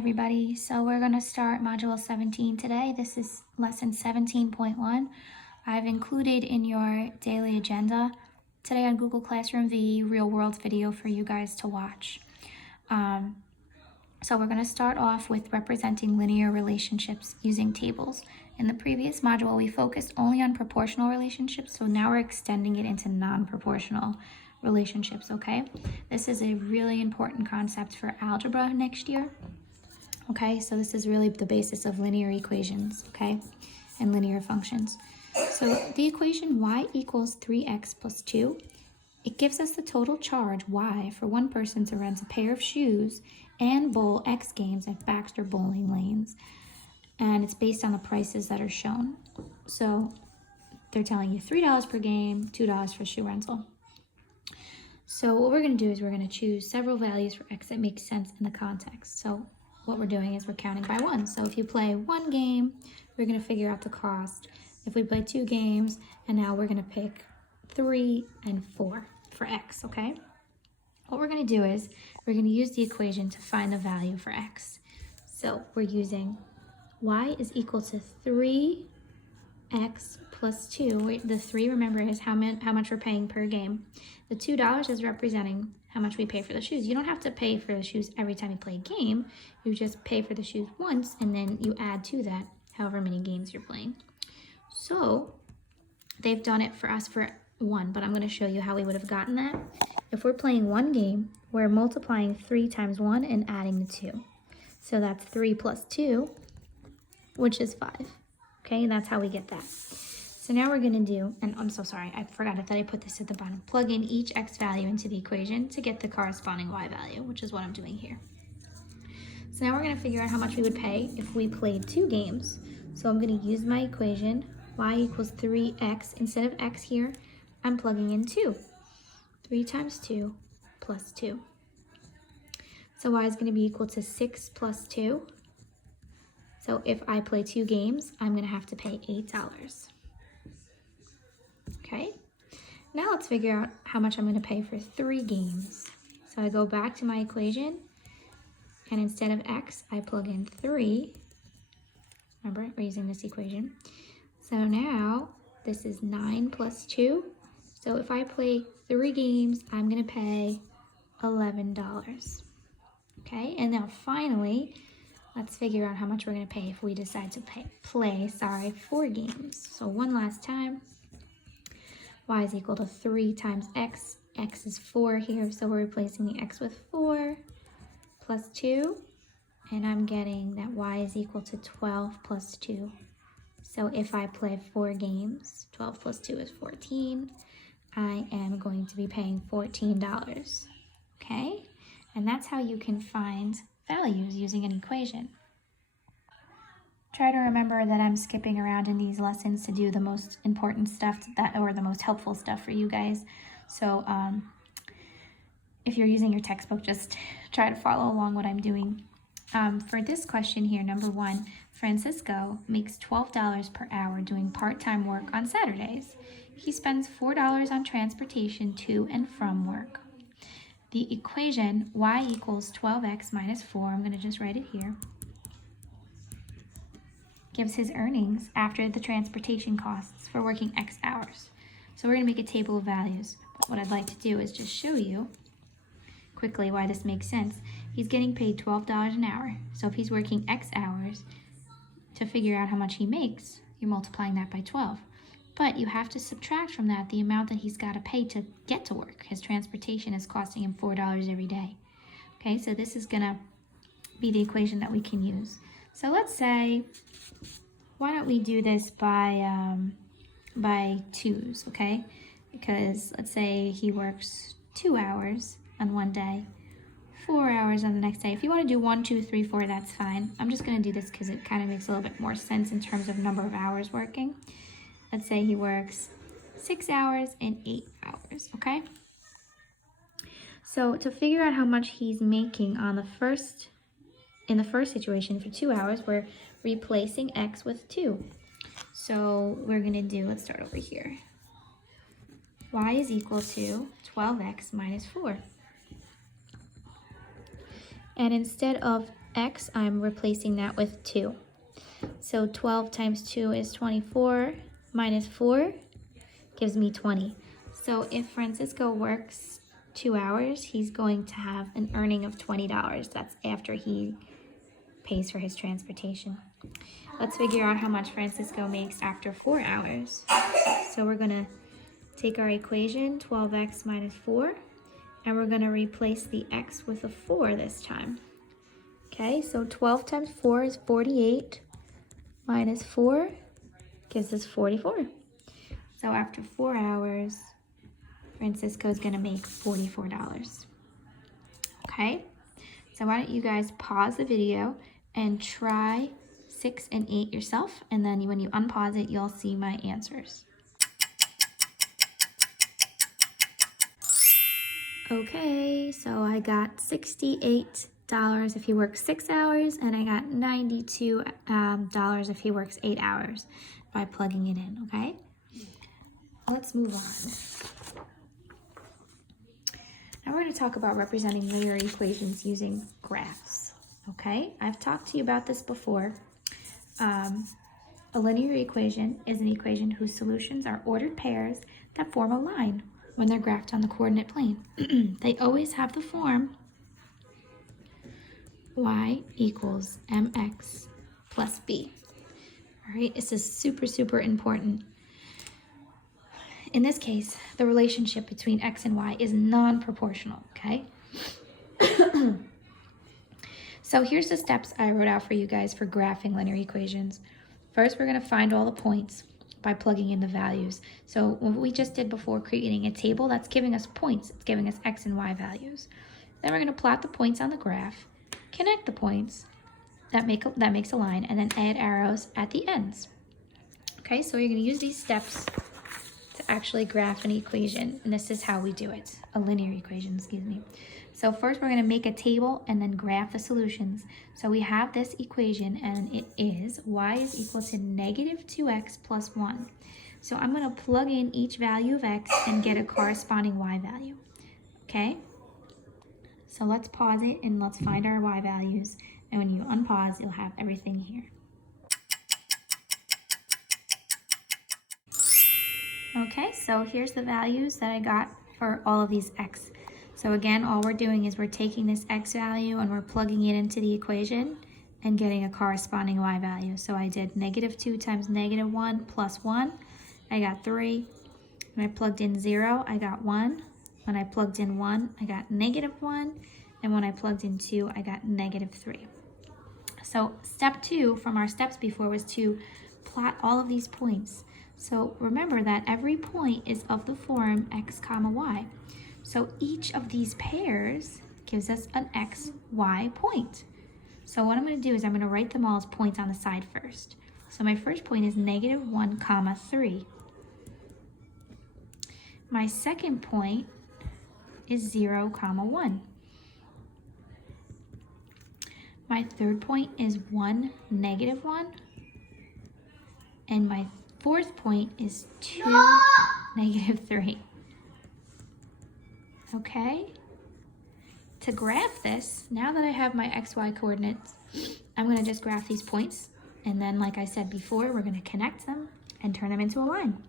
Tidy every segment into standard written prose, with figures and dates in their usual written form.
everybody. So we're going to start Module 17 today. This is Lesson 17.1. I've included in your daily agenda today on Google Classroom the real world video for you guys to watch. So we're going to start off with representing linear relationships using tables. In the previous module, we focused only on proportional relationships, so now we're extending it into non-proportional relationships, okay? This is a really important concept for algebra next year, okay? So this is really the basis of linear equations, okay? And linear functions. So the equation y equals 3x plus 2, it gives us the total charge y for one person to rent a pair of shoes and bowl X games at Baxter Bowling Lanes. And it's based on the prices that are shown. So they're telling you $3 per game, $2 for shoe rental. So what we're going to do is we're going to choose several values for X that make sense in the context. So what we're doing is we're counting by one. So if you play one game, we're going to figure out the cost. If we play 2 games, and now we're going to pick 3 and 4 for X, okay? What we're going to do is we're going to use the equation to find the value for X. So we're using y is equal to 3x plus 2. The 3, remember, is how much we're paying per game. The $2 is representing how much we pay for the shoes. You don't have to pay for the shoes every time you play a game. You just pay for the shoes once, and then you add to that however many games you're playing. So they've done it for us for 1, but I'm going to show you how we would have gotten that. If we're playing one game, we're multiplying 3 times 1 and adding the 2. So that's 3 plus 2, which is 5. Okay, and that's how we get that. So now we're going to do, and I'm so sorry, I forgot, I thought I put this at the bottom. Plug in each X value into the equation to get the corresponding Y value, which is what I'm doing here. So now we're going to figure out how much we would pay if we played 2 games. So I'm going to use my equation, y equals 3x. Instead of x here, I'm plugging in 2. 3 times 2 plus 2. So y is going to be equal to 6 plus 2. So if I play 2 games, I'm going to have to pay $8. Okay? Now let's figure out how much I'm going to pay for 3 games. So I go back to my equation, and instead of x, I plug in 3. Remember, we're using this equation. So now this is 9 plus 2. So if I play 3 games, I'm going to pay $11. Okay, and now finally, let's figure out how much we're going to pay if we decide to play 4 games. So one last time, y is equal to 3 times x. X is 4 here, so we're replacing the x with 4 plus 2. And I'm getting that y is equal to 12 plus 2. So if I play 4 games, 12 plus 2 is 14. I am going to be paying $14. Okay? And that's how you can find values using an equation. Try to remember that I'm skipping around in these lessons to do the most important stuff or the most helpful stuff for you guys. So if you're using your textbook, just try to follow along what I'm doing. For this question here, number 1, Francisco makes $12 per hour doing part-time work on Saturdays. He spends $4 on transportation to and from work. The equation y equals 12x minus 4, I'm going to just write it here, gives his earnings after the transportation costs for working X hours. So we're going to make a table of values. But what I'd like to do is just show you quickly why this makes sense. He's getting paid $12 an hour. So if he's working X hours, to figure out how much he makes, you're multiplying that by 12. But you have to subtract from that the amount that he's got to pay to get to work. His transportation is costing him $4 every day. Okay, so this is going to be the equation that we can use. So let's say, why don't we do this by 2s, okay? Because let's say he works 2 hours on one day, 4 hours on the next day. If you want to do 1, 2, 3, 4, that's fine. I'm just going to do this because it kind of makes a little bit more sense in terms of number of hours working. Let's say he works 6 hours and 8 hours, okay? So to figure out how much he's making in the first situation for 2 hours, we're replacing x with 2. So we're going to do, let's start over here. Y is equal to 12x minus 4. And instead of x, I'm replacing that with 2. So 12 times 2 is 24, minus 4 gives me 20. So if Francisco works 2 hours, he's going to have an earning of $20. That's after he pays for his transportation. Let's figure out how much Francisco makes after 4 hours. So we're gonna take our equation, 12x minus 4, and we're gonna replace the x with a 4 this time. Okay, so 12 times 4 is 48, minus 4 gives us 44. So after 4 hours, Francisco's gonna make $44. Okay, so why don't you guys pause the video and try 6 and 8 yourself, and then when you unpause it, you'll see my answers. Okay, so I got $68 if he works 6 hours, and I got $92 if he works 8 hours by plugging it in, okay? Let's move on. Now we're going to talk about representing linear equations using graphs, okay? I've talked to you about this before. A linear equation is an equation whose solutions are ordered pairs that form a line when they're graphed on the coordinate plane. They always have the form y equals mx plus b. All right, this is super, super important. In this case, the relationship between x and y is non-proportional, okay? So here's the steps I wrote out for you guys for graphing linear equations. First, we're going to find all the points by plugging in the values. So what we just did before, creating a table, that's giving us points. It's giving us x and y values. Then we're going to plot the points on the graph, connect the points, that makes a line, and then add arrows at the ends. Okay, so you're going to use these steps to actually graph an equation, and this is how we do it, a linear equation, excuse me. So first we're going to make a table and then graph the solutions. So we have this equation, and it is y is equal to negative 2x plus 1. So I'm going to plug in each value of x and get a corresponding y value, okay? So let's pause it and let's find our y values, and when you unpause, you'll have everything here. Okay, so here's the values that I got for all of these x. So again, all we're doing is we're taking this x value and we're plugging it into the equation and getting a corresponding y value. So I did negative 2 times negative 1 plus 1, I got 3. When I plugged in 0, I got 1. When I plugged in 1, I got negative 1. And when I plugged in 2, I got negative 3. So step 2 from our steps before was to plot all of these points. So remember that every point is of the form x comma y. So each of these pairs gives us an x, y point. So what I'm going to do is I'm going to write them all as points on the side first. So my first point is negative 1 comma 3. My second point is 0 comma 1. My third point is 1 negative 1. And my fourth point is 2 negative 3. Okay? To graph this, now that I have my xy coordinates, I'm going to just graph these points. And then, like I said before, we're going to connect them and turn them into a line.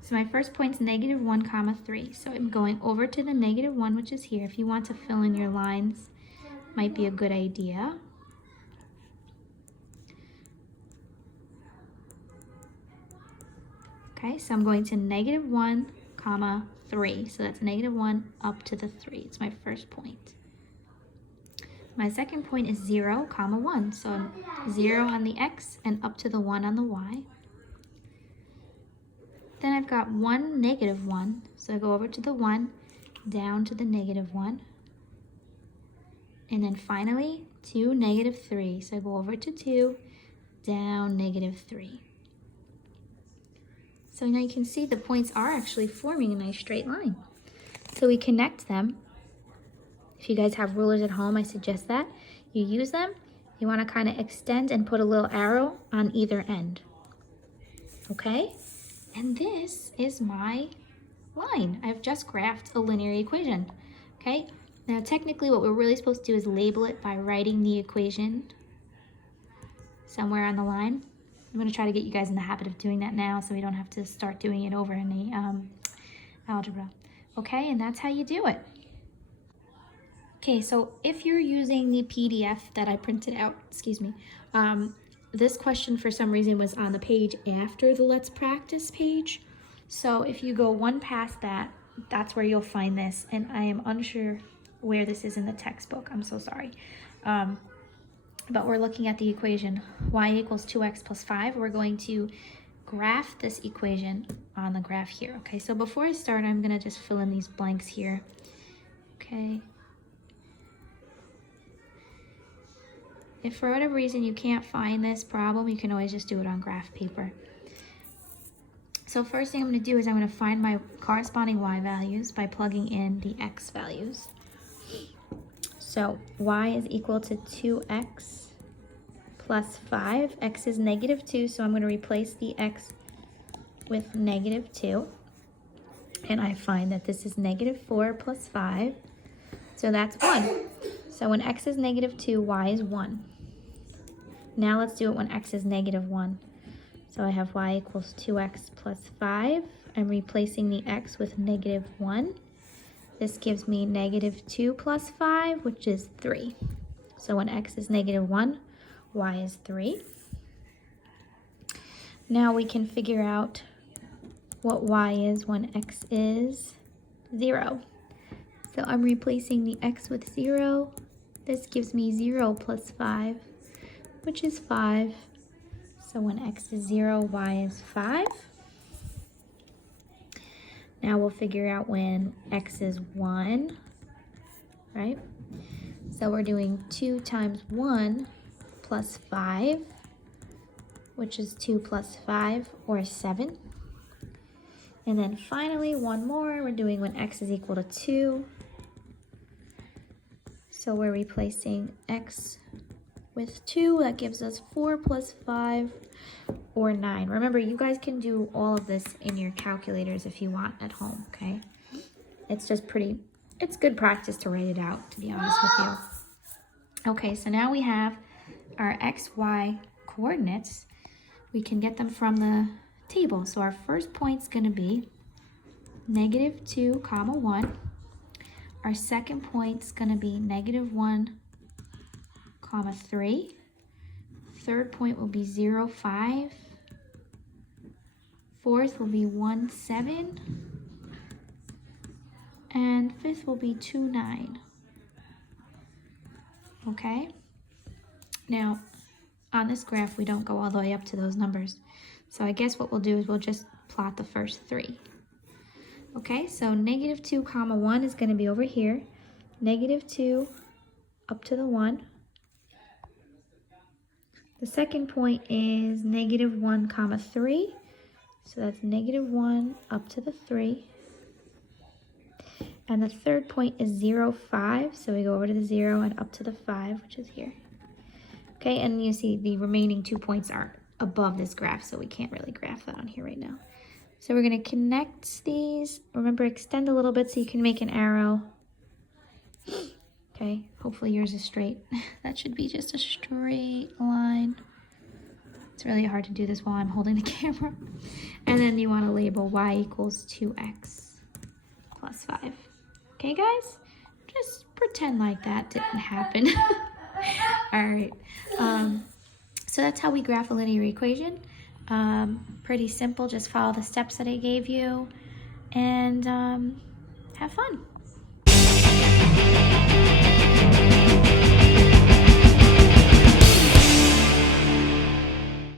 So my first point is negative 1 comma 3. So I'm going over to the negative 1, which is here. If you want to fill in your lines, might be a good idea. Okay, so I'm going to negative 1 comma 3. So that's negative 1 up to the 3. It's my first point. My second point is 0 comma 1. So 0 on the x and up to the 1 on the y. Then I've got 1 negative 1. So I go over to the 1, down to the negative 1. And then finally 2 negative 3. So I go over to 2, down negative 3. So now you can see the points are actually forming a nice straight line. So we connect them. If you guys have rulers at home, I suggest that. You use them. You want to kind of extend and put a little arrow on either end. Okay? And this is my line. I've just graphed a linear equation. Okay? Now, technically, what we're really supposed to do is label it by writing the equation somewhere on the line. I'm going to try to get you guys in the habit of doing that now so we don't have to start doing it over in the algebra. Okay, and that's how you do it. Okay, so if you're using the PDF that I printed out, this question for some reason was on the page after the Let's Practice page. So if you go one past that, that's where you'll find this, and I am unsure where this is in the textbook. I'm so sorry. But we're looking at the equation y equals 2x plus 5. We're going to graph this equation on the graph here. Okay, so before I start, I'm going to just fill in these blanks here. Okay. If for whatever reason you can't find this problem, you can always just do it on graph paper. So first thing I'm going to do is I'm going to find my corresponding y values by plugging in the x values. So y is equal to 2x plus 5. X is negative 2, so I'm going to replace the x with negative 2. And I find that this is negative 4 plus 5. So that's 1. So when x is negative 2, y is 1. Now let's do it when x is negative 1. So I have y equals 2x plus 5. I'm replacing the x with negative 1. This gives me negative 2 plus 5, which is 3. So when x is negative 1, y is 3. Now we can figure out what y is when x is 0. So I'm replacing the x with 0. This gives me 0 plus 5, which is 5. So when x is 0, y is 5. Now we'll figure out when x is 1, right? So we're doing 2 times 1 plus 5, which is 2 plus 5, or 7. And then finally, one more, we're doing when x is equal to 2. So we're replacing x with 2. That gives us 4 plus 5, or 9. Remember, you guys can do all of this in your calculators if you want at home, okay? It's just it's good practice to write it out, to be honest with you. Okay, so now we have our x, y coordinates. We can get them from the table. So our first point's going to be negative 2, comma 1. Our second point's going to be negative 1, comma 3. Third point will be 0, 5. Fourth will be 1, 7. And fifth will be 2, 9. Okay? Now, on this graph, we don't go all the way up to those numbers. So I guess what we'll do is we'll just plot the first 3. Okay, so negative 2, comma 1 is going to be over here. Negative 2 up to the 1. The second point is negative 1, comma 3. So that's negative 1 up to the 3. And the third point is 0, 5. So we go over to the 0 and up to the 5, which is here. Okay, and you see the remaining 2 points are above this graph, so we can't really graph that on here right now. So we're going to connect these. Remember, extend a little bit so you can make an arrow. Okay, hopefully yours is straight. That should be just a straight line. It's really hard to do this while I'm holding the camera. And then you want to label y equals 2x plus 5. Okay, guys? Just pretend like that didn't happen. All right. So that's how we graph a linear equation. Pretty simple. Just follow the steps that I gave you and have fun.